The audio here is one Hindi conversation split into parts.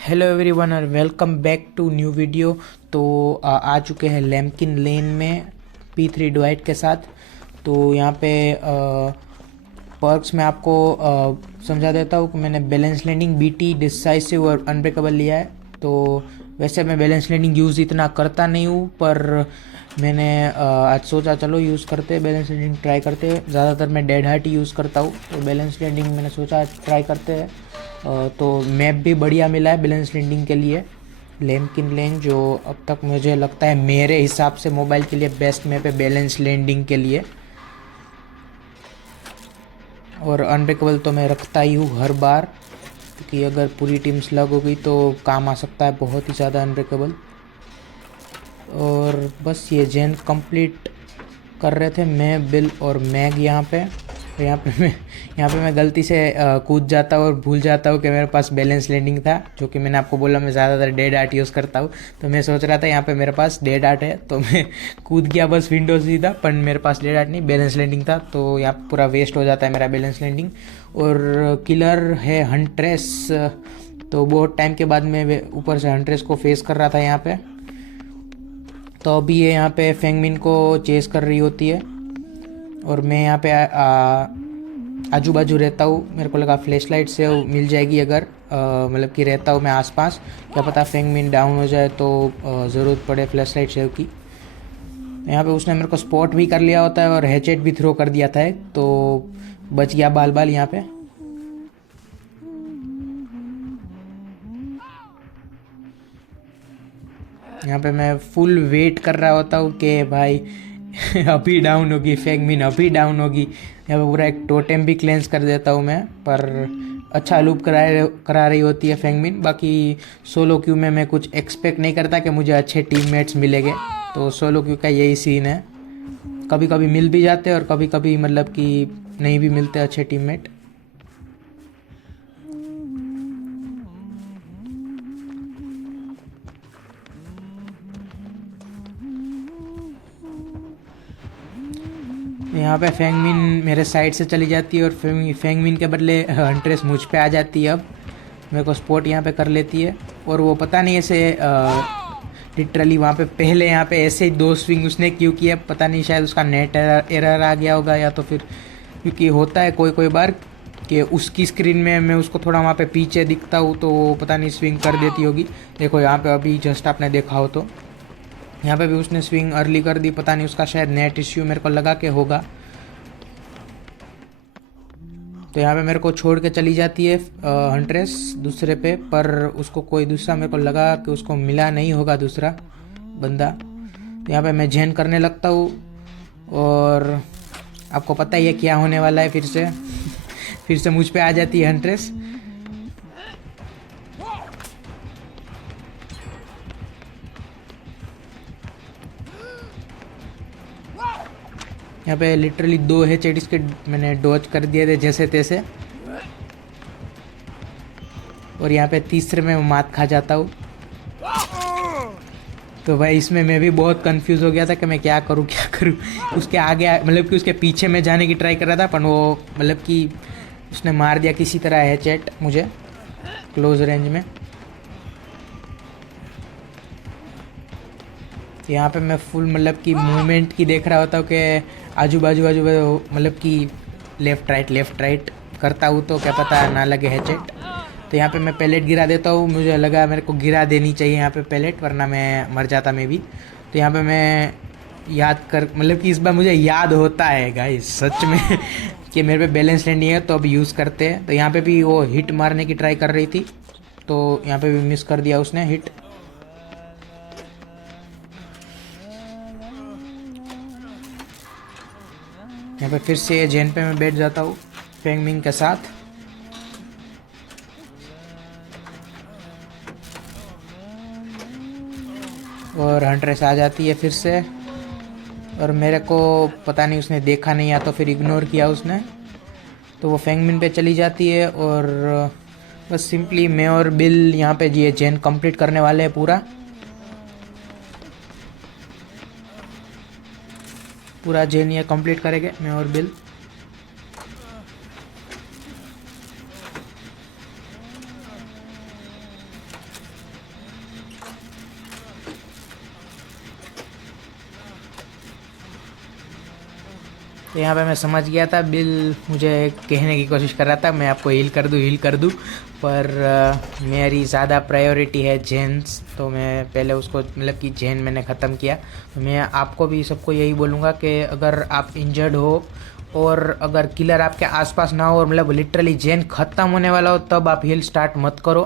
हेलो एवरीवन और welcome back to new video. तो आ चुके हैं लैम्किन लेन में P3 डुआइट के साथ। तो यहाँ पे पर्क्स में आपको समझा देता हूँ कि मैंने बैलेंस लैंडिंग BT डिसाइसिव और अनब्रेकेबल लिया है। तो वैसे मैं बैलेंस लैंडिंग यूज़ इतना करता नहीं हूँ, पर मैंने आज सोचा चलो यूज़ करते, बैलेंस लैंडिंग ट्राई करते। ज़्यादातर मैं डेड हार्ट ही यूज़ करता हूँ, तो बैलेंस लैंडिंग मैंने सोचा ट्राई करते हैं। तो मैप भी बढ़िया मिला है बैलेंस लैंडिंग के लिए, लैम्किन लेन, जो अब तक मुझे लगता है मेरे हिसाब से मोबाइल के लिए बेस्ट मैप है बैलेंस लैंडिंग के लिए। और अनब्रेकेबल तो मैं रखता ही हूँ हर बार, क्योंकि अगर पूरी टीम स्लग हो गई तो काम आ सकता है बहुत ही ज़्यादा अनब्रेकेबल। और बस ये जेन कंप्लीट कर रहे थे मैं, बिल और मैग यहाँ पे। तो यहाँ पे मैं गलती से कूद जाता हूँ और भूल जाता हूँ कि मेरे पास बैलेंस लैंडिंग था, जो कि मैंने आपको बोला मैं ज़्यादातर डेड आर्ट यूज़ करता हूँ। तो मैं सोच रहा था यहाँ पे मेरे पास डेड आर्ट है, तो मैं कूद गया बस विंडो सीधा, पर मेरे पास डेड आर्ट नहीं बैलेंस लैंडिंग था। तो यहाँ पे पूरा वेस्ट हो जाता है मेरा बैलेंस लैंडिंग। और किलर है हंट्रेस, तो बहुत टाइम के बाद मैं ऊपर से हंट्रेस को फेस कर रहा था यहाँ पे। तो अभी ये यहाँ पे फेंगमिन को चेस कर रही होती है और मैं यहाँ पे आजू बाजू रहता हूँ। मेरे को लगा फ्लैश लाइट से मिल जाएगी, अगर मतलब कि रहता हूँ मैं आसपास, क्या पता फेंगमिन डाउन हो जाए तो ज़रूरत पड़े फ्लैश लाइट सेव की। यहाँ पे उसने मेरे को स्पॉट भी कर लिया होता है और हैचेट भी थ्रो कर दिया था, तो बच गया बाल बाल यहाँ पे। यहाँ पे मैं फुल वेट कर रहा होता हूँ कि भाई अभी डाउन होगी फेंगमिन, अभी डाउन होगी। यहाँ पे पूरा एक टोटेम भी क्लेंस कर देता हूँ मैं, पर अच्छा लूप करा रही होती है फेंगमिन। बाकी सोलो क्यू में मैं कुछ एक्सपेक्ट नहीं करता कि मुझे अच्छे टीममेट्स मिलेंगे, तो सोलो क्यू का यही सीन है। कभी कभी मिल भी जाते हैं और कभी कभी मतलब कि नहीं भी मिलते अच्छे टीममेट। यहाँ पे फेंगमिन मेरे साइड से चली जाती है और फेंगमिन के बदले हंट्रेस मुझ पे आ जाती है। अब मेरे को स्पॉट यहाँ पे कर लेती है और वो पता नहीं ऐसे लिटरली वहाँ पे पहले यहाँ पे ऐसे ही 2 स्विंग उसने क्यों किया पता नहीं, शायद उसका नेट एरर आ गया होगा, या तो फिर क्योंकि होता है कोई कोई बार कि उसकी स्क्रीन में मैं उसको थोड़ा वहाँ पे पीछे दिखता हूँ, तो वो पता नहीं स्विंग कर देती होगी। देखो यहाँ पे अभी जस्ट आपने देखा हो तो यहाँ पे भी उसने स्विंग अर्ली कर दी, पता नहीं उसका शायद नेट इश्यू मेरे को लगा के होगा। तो यहाँ पे मेरे को छोड़ के चली जाती है हंट्रेस दूसरे पे, पर उसको कोई दूसरा मेरे को लगा कि उसको मिला नहीं होगा दूसरा बंदा। तो यहाँ पे मैं जैन करने लगता हूँ और आपको पता ही है क्या होने वाला है। फिर से फिर से मुझ पे आ जाती है हंट्रेस। यहाँ पे लिटरली 2 हेड इसके मैंने डॉज कर दिए थे जैसे तैसे, और यहाँ पे तीसरे में मात खा जाता हूँ। तो भाई इसमें मैं भी बहुत कंफ्यूज हो गया था कि मैं क्या करूँ क्या करूँ। उसके आगे मतलब कि उसके पीछे में जाने की ट्राई कर रहा था, पर वो मतलब कि उसने मार दिया किसी तरह हैचेट मुझे क्लोज रेंज में। तो यहाँ पे मैं फुल मतलब कि मूवमेंट की देख रहा होता हूँ कि आजू बाजू मतलब कि लेफ़्ट राइट करता हूँ, तो क्या पता ना लगे हैचेट। तो यहाँ पे मैं पैलेट गिरा देता हूँ, मुझे लगा मेरे को गिरा देनी चाहिए यहाँ पे पैलेट, वरना मैं मर जाता मैं भी। तो यहाँ पे मैं याद कर मतलब कि इस बार मुझे याद होता है गाइस सच में कि मेरे पे बैलेंस लैंडिंग है, तो अब यूज़ करते हैं। तो यहाँ पे भी वो हिट मारने की ट्राई कर रही थी, तो यहाँ पे भी मिस कर दिया उसने हिट। यहाँ पे फिर से जेन पे मैं बैठ जाता हूँ फेंगमिंग के साथ। और हंट्रेस आ जाती है फिर से, और मेरे को पता नहीं उसने देखा नहीं या तो फिर इग्नोर किया उसने, तो वो फेंगमिन पे चली जाती है। और बस सिंपली मैं और बिल यहाँ पे ये जेन कंप्लीट करने वाले हैं पूरा पूरा जेन ये कंप्लीट करेंगे मैं और बिल। तो यहाँ पे मैं समझ गया था, बिल मुझे कहने की कोशिश कर रहा था मैं आपको हील कर दूँ, पर मेरी ज़्यादा प्रायोरिटी है जेन्स, तो मैं पहले उसको मतलब कि जेन मैंने ख़त्म किया। तो मैं आपको भी सबको यही बोलूँगा कि अगर आप इंजर्ड हो और अगर किलर आपके आसपास ना हो और मतलब लिटरली जेन ख़त्म होने वाला हो, तब आप हील स्टार्ट मत करो,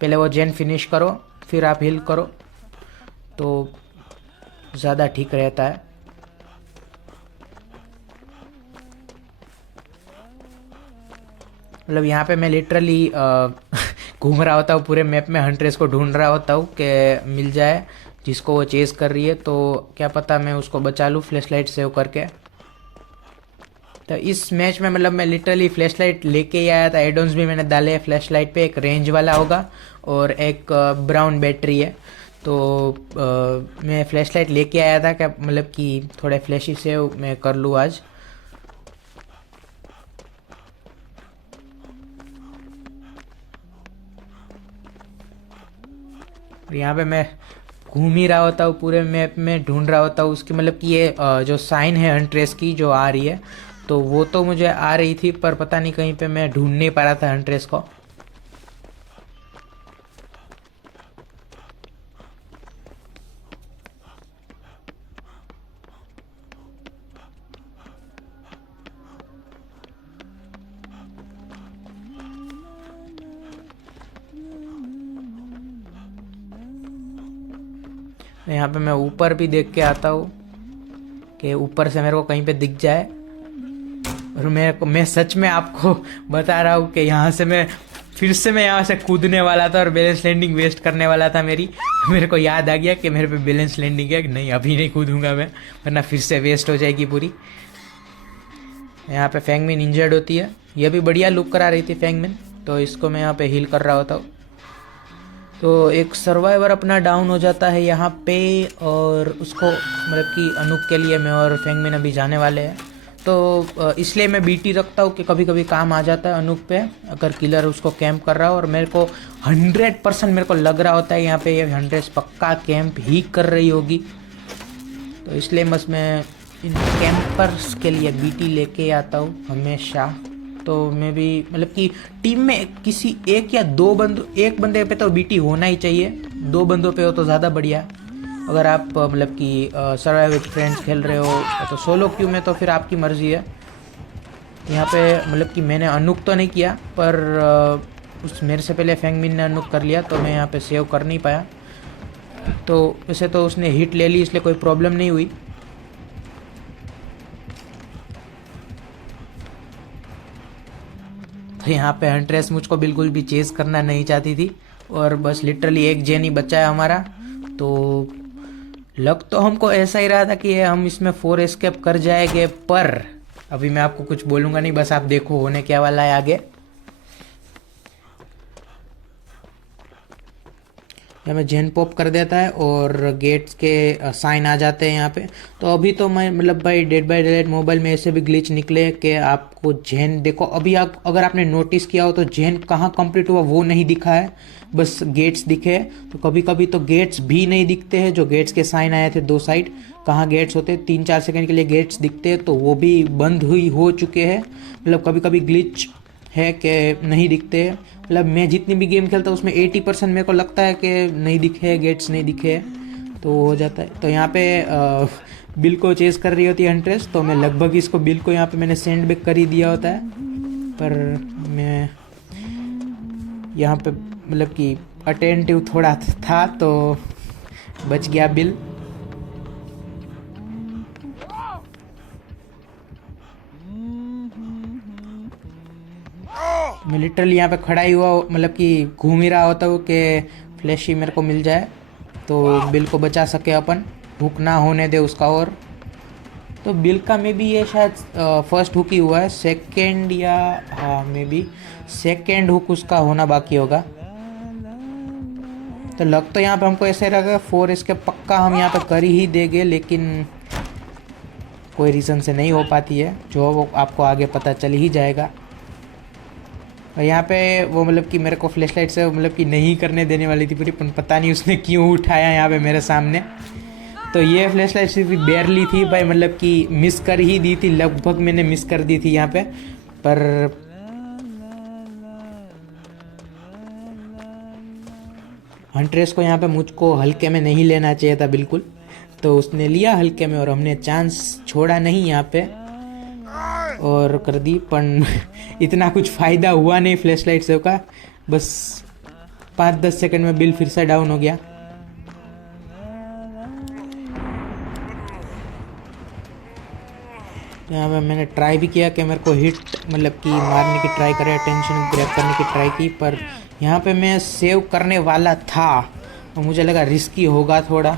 पहले वो जेन फिनिश करो फिर आप हील करो, तो ज़्यादा ठीक रहता है। मतलब यहाँ पे मैं लिटरली घूम रहा होता हूँ पूरे मैप में, हंट्रेस को ढूंढ रहा होता हूँ कि मिल जाए जिसको वो चेस कर रही है, तो क्या पता मैं उसको बचा लूँ फ्लैश लाइट सेव करके। तो इस मैच में मतलब मैं लिटरली फ्लैश लाइट लेके ही आया था, एडॉन्स भी मैंने डाले हैं फ्लैश लाइट पे, एक रेंज वाला होगा और एक ब्राउन बैटरी है। तो मैं फ्लैश लाइट लेके आया था क्या मतलब कि थोड़े फ्लैशी सेव मैं कर लूँ आज। और यहाँ पे मैं घूम ही रहा होता हूँ पूरे मैप में, ढूंढ रहा होता हूँ उसकी मतलब कि ये जो साइन है हंट्रेस की जो आ रही है, तो वो तो मुझे आ रही थी पर पता नहीं कहीं पे मैं ढूंढ नहीं पा रहा था हंट्रेस को। यहाँ पे मैं ऊपर भी देख के आता हूँ कि ऊपर से मेरे को कहीं पे दिख जाए। और मैं सच में आपको बता रहा हूँ कि यहाँ से मैं फिर से मैं यहाँ से कूदने वाला था और बैलेंस लैंडिंग वेस्ट करने वाला था मेरी। मेरे को याद आ गया कि मेरे पे बैलेंस लैंडिंग है, नहीं अभी नहीं कूदूंगा मैं, वरना फिर से वेस्ट हो जाएगी पूरी। यहाँ पे फैंगमिन इंजर्ड होती है, ये भी बढ़िया लुक करा रही थी फैंगमिन, तो इसको मैं यहाँ पे हील कर रहा होता हूँ। तो एक सर्वाइवर अपना डाउन हो जाता है यहाँ पे, और उसको मतलब कि अनूप के लिए मैं और फैंगमिन अभी जाने वाले हैं। तो इसलिए मैं बीटी रखता हूँ कि कभी कभी काम आ जाता है अनूप पे, अगर किलर उसको कैंप कर रहा हो और मेरे को 100% मेरे को लग रहा होता है यहाँ पे ये 100 पक्का कैंप ही कर रही होगी, तो इसलिए बस मैं इन कैंपर्स के लिए बीटी लेके आता हूँ हमेशा। तो मैं भी मतलब कि टीम में किसी एक या दो एक बंदे पे तो बीटी होना ही चाहिए, दो बंदों पे हो तो ज़्यादा बढ़िया। अगर आप मतलब कि सर्वाइव विद फ्रेंड्स खेल रहे हो तो सोलो क्यू में तो फिर आपकी मर्ज़ी है। यहाँ पे मतलब कि मैंने अनूक तो नहीं किया, पर उस मेरे से पहले फैंगमिन ने अनूक कर लिया, तो मैं यहाँ पे सेव कर नहीं पाया। तो वैसे तो उसने हिट ले ली इसलिए कोई प्रॉब्लम नहीं हुई। तो यहाँ पे हंट्रेस मुझको बिल्कुल भी चेस करना नहीं चाहती थी, और बस लिटरली एक जेन ही बचा है हमारा। तो लग तो हमको ऐसा ही रहा था कि हम इसमें 4 एस्केप कर जाएंगे, पर अभी मैं आपको कुछ बोलूँगा नहीं, बस आप देखो होने क्या वाला है आगे। हमें जेन पॉप कर देता है और गेट्स के साइन आ जाते हैं यहाँ पे। तो अभी तो मैं मतलब भाई डेड बाय डेलाइट मोबाइल में ऐसे भी ग्लिच निकले कि आपको जेन देखो, अभी आप अगर आपने नोटिस किया हो तो जेन कहाँ कंप्लीट हुआ वो नहीं दिखा है, बस गेट्स दिखे। तो कभी कभी तो गेट्स भी नहीं दिखते हैं, जो गेट्स के साइन आए थे 2 साइड, कहाँ गेट्स होते हैं 3-4 सेकंड के लिए गेट्स दिखते हैं, तो वो भी बंद हुई हो चुके हैं। मतलब कभी कभी ग्लिच है कि नहीं दिखते। मतलब मैं जितनी भी गेम खेलता हूँ उसमें 80% मेरे को लगता है कि नहीं दिखे, गेट्स नहीं दिखे, तो हो जाता है। तो यहाँ पे बिल को चेस कर रही होती है हंट्रेस, तो मैं लगभग इसको बिल को यहाँ पे मैंने सेंड बैक कर ही दिया होता है, पर मैं यहाँ पे मतलब कि अटेंटिव थोड़ा था तो बच गया बिल। मैं लिटरली यहाँ पे खड़ा ही हुआ मतलब कि घूम ही रहा होता हूँ कि फ्लैशी मेरे को मिल जाए तो बिल को बचा सके अपन, हुक ना होने दे उसका। और तो बिल का मे बी ये शायद फर्स्ट हुक ही हुआ है, सेकंड या हाँ मे बी सेकंड हुक उसका होना बाकी होगा। तो लग तो यहाँ पे हमको ऐसे रहेगा 4 इसके पक्का हम यहाँ पे कर ही देंगे, लेकिन कोई रीज़न से नहीं हो पाती है, जो वो आपको आगे पता चल ही जाएगा। और यहाँ पे वो मतलब कि मेरे को फ्लैश लाइट से मतलब कि नहीं करने देने वाली थी पूरी, पता नहीं उसने क्यों उठाया यहाँ पे मेरे सामने। तो ये फ्लैश लाइट सिर्फ बेयरली थी भाई, मतलब कि मिस कर ही दी थी, लगभग मैंने मिस कर दी थी यहाँ पे। पर हंट्रेस को यहाँ पे मुझको हल्के में नहीं लेना चाहिए था बिल्कुल, तो उसने लिया हल्के में और हमने चांस छोड़ा नहीं यहाँ पे और कर दी। पर इतना कुछ फ़ायदा हुआ नहीं फ्लैश लाइट सेव का, बस 5-10 सेकंड में बिल फिर से डाउन हो गया। यहाँ पे मैंने ट्राई भी किया कि मेरे को हिट मतलब कि मारने की ट्राई करे, अटेंशन ग्रैब करने की ट्राई की, पर यहाँ पे मैं सेव करने वाला था और मुझे लगा रिस्की होगा थोड़ा,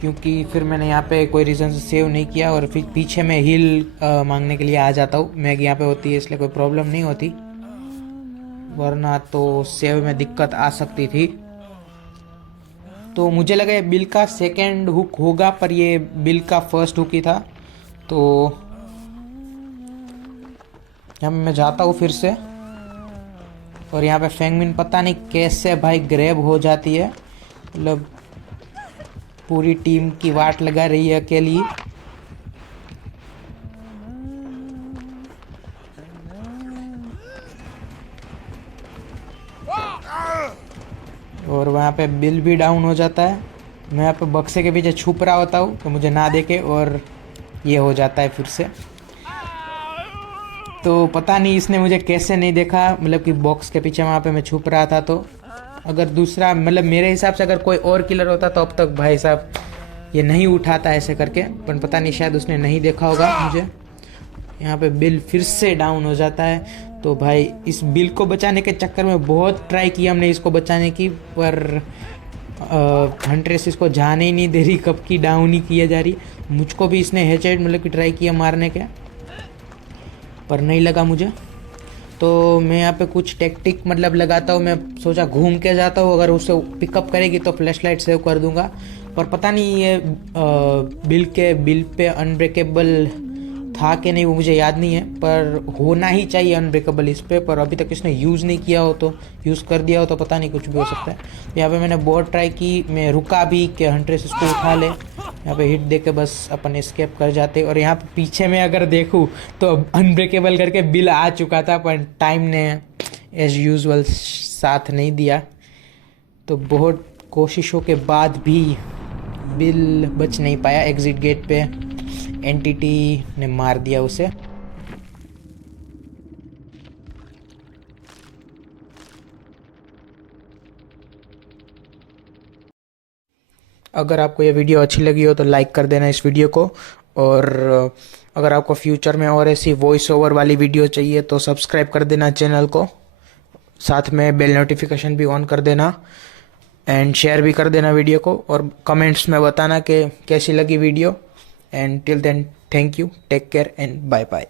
क्योंकि फिर मैंने यहाँ पे कोई रीज़न से सेव नहीं किया और फिर पीछे मैं हील मांगने के लिए आ जाता हूँ। मैग यहाँ पे होती है इसलिए कोई प्रॉब्लम नहीं होती, वरना तो सेव में दिक्कत आ सकती थी। तो मुझे लगा ये बिल का सेकेंड हुक होगा, पर ये बिल का फर्स्ट हुक ही था। तो यहाँ मैं जाता हूँ फिर से और यहाँ पे फेंगमिन पता नहीं कैसे भाई ग्रैब हो जाती है, मतलब पूरी टीम की वाट लगा रही है अकेली। और वहाँ पे बिल भी डाउन हो जाता है। मैं यहाँ पे बक्से के पीछे छुप रहा होता हूँ तो मुझे ना देखे और ये हो जाता है फिर से। तो पता नहीं इसने मुझे कैसे नहीं देखा, मतलब कि बॉक्स के पीछे वहाँ पे मैं छुप रहा था। तो अगर दूसरा मतलब मेरे हिसाब से अगर कोई और किलर होता तो अब तक भाई साहब ये नहीं उठाता ऐसे करके, पर पता नहीं शायद उसने नहीं देखा होगा मुझे। यहाँ पे बिल फिर से डाउन हो जाता है। तो भाई इस बिल को बचाने के चक्कर में बहुत ट्राई किया हमने इसको बचाने की, पर हंट्रेस इसको जाने ही नहीं दे रही, कब की डाउन ही किया जा रही। मुझको भी इसने हेडशॉट मतलब कि ट्राई किया मारने के, पर नहीं लगा मुझे। तो मैं यहाँ पे कुछ टेक्टिक मतलब लगाता हूँ, मैं सोचा घूम के जाता हूँ, अगर उसे पिकअप करेगी तो फ्लैश लाइट सेव कर दूंगा। पर पता नहीं ये बिल पे अनब्रेकेबल था कि नहीं वो मुझे याद नहीं है, पर होना ही चाहिए अनब्रेकेबल इस पे, पर अभी तक इसने यूज़ नहीं किया हो, तो यूज़ कर दिया हो तो पता नहीं कुछ भी हो सकता है। यहाँ पे मैंने बहुत ट्राई की, मैं रुका भी कि हंट्रेस इसको उठा ले, यहाँ पे हिट दे के बस अपन एस्केप कर जाते। और यहाँ पे पीछे में अगर देखूँ तो अनब्रेकेबल करके बिल आ चुका था, पर टाइम ने एज यूजुअल साथ नहीं दिया। तो बहुत कोशिशों के बाद भी बिल बच नहीं पाया, एग्जिट गेट पे एंटिटी ने मार दिया उसे। अगर आपको ये वीडियो अच्छी लगी हो तो लाइक कर देना इस वीडियो को, और अगर आपको फ्यूचर में और ऐसी वॉइस ओवर वाली वीडियो चाहिए तो सब्सक्राइब कर देना चैनल को, साथ में बेल नोटिफिकेशन भी ऑन कर देना एंड शेयर भी कर देना वीडियो को, और कमेंट्स में बताना कि कैसी लगी video. And till then thank you, take care and bye bye.